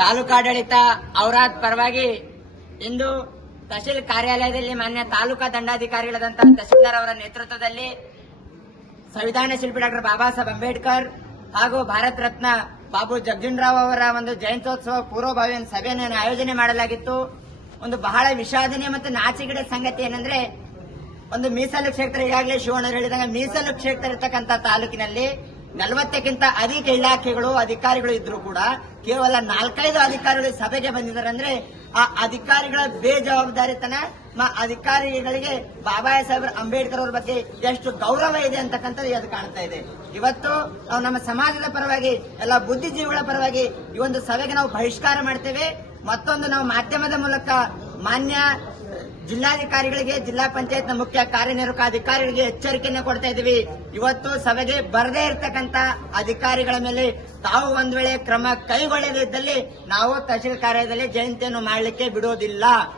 ತಾಲೂಕಾಡಳಿತ ಅವರಾದ ಪರವಾಗಿ ಇಂದು ತಹಶೀಲ್ ಕಾರ್ಯಾಲಯದಲ್ಲಿ ಮಾನ್ಯ ತಾಲೂಕಾ ದಂಡಾಧಿಕಾರಿಗಳಾದಂತಹ ತಹಶೀಲ್ದಾರ್ ಅವರ ನೇತೃತ್ವದಲ್ಲಿ ಸಂವಿಧಾನ ಶಿಲ್ಪಿ ಡಾಕ್ಟರ್ ಬಾಬಾ ಸಾಹೇಬ್ ಅಂಬೇಡ್ಕರ್ ಹಾಗೂ ಭಾರತ ರತ್ನ ಬಾಬು ಜಗಜೀವನ್ ರಾವ್ ಅವರ ಒಂದು ಜಯಂತ್ಯೋತ್ಸವ ಪೂರ್ವಭಾವಿ ಸಭೆಯನ್ನು ಆಯೋಜನೆ ಮಾಡಲಾಗಿತ್ತು. ಒಂದು ಬಹಳ ವಿಷಾದನೀಯ ಮತ್ತು ನಾಚಿಕೆಡೆ ಸಂಗತಿ ಏನಂದ್ರೆ, ಒಂದು ಮೀಸಲು ಕ್ಷೇತ್ರ ಈಗಾಗಲೇ ಶಿವಣ್ಣರು ಹೇಳಿದಾಗ ಮೀಸಲು ಕ್ಷೇತ್ರ ಇರ್ತಕ್ಕಂಥ ತಾಲೂಕಿನಲ್ಲಿ ನಲವತ್ತಕ್ಕಿಂತ ಅಧಿಕ ಇಲಾಖೆಗಳು, ಅಧಿಕಾರಿಗಳು ಇದ್ರು ಕೂಡ ಕೇವಲ ನಾಲ್ಕೈದು ಅಧಿಕಾರಿಗಳು ಸಭೆಗೆ ಬಂದಿದ್ದಾರೆ ಅಂದ್ರೆ ಆ ಅಧಿಕಾರಿಗಳ ಬೇಜವಾಬ್ದಾರಿತನ ಅಧಿಕಾರಿಗಳಿಗೆ ಬಾಬಾ ಸಾಹೇಬ್ ಅಂಬೇಡ್ಕರ್ ಅವ್ರ ಬಗ್ಗೆ ಎಷ್ಟು ಗೌರವ ಇದೆ ಅಂತಕ್ಕಂಥದ್ದು ಅದು ಕಾಣ್ತಾ ಇದೆ. ಇವತ್ತು ನಾವು ನಮ್ಮ ಸಮಾಜದ ಪರವಾಗಿ, ಎಲ್ಲ ಬುದ್ಧಿಜೀವಿಗಳ ಪರವಾಗಿ ಈ ಒಂದು ಸಭೆಗೆ ನಾವು ಬಹಿಷ್ಕಾರ ಮಾಡ್ತೇವೆ. ಮತ್ತೊಂದು ನಾವು ಮಾಧ್ಯಮದ ಮೂಲಕ ಮಾನ್ಯ ಜಿಲ್ಲಾಧಿಕಾರಿಗಳಿಗೆ, ಜಿಲ್ಲಾ ಪಂಚಾಯತ್ನ ಮುಖ್ಯ ಕಾರ್ಯನಿರ್ವಾಹಕ ಅಧಿಕಾರಿಗಳಿಗೆ ಎಚ್ಚರಿಕೆಯನ್ನು ಕೊಡ್ತಾ ಇದೀವಿ ಇವತ್ತು ಸಭೆಗೆ ಬರದೇ ಇರತಕ್ಕಂತ ಅಧಿಕಾರಿಗಳ ಮೇಲೆ ತಾವು ಒಂದ್ ವೇಳೆ ಕ್ರಮ ಕೈಗೊಳ್ಳದಿದ್ದಲ್ಲಿ ನಾವು ತಹಶೀಲ್ ಕಾರ್ಯದಲ್ಲಿ ಜಯಂತಿಯನ್ನು ಮಾಡಲಿಕ್ಕೆ ಬಿಡೋದಿಲ್ಲ.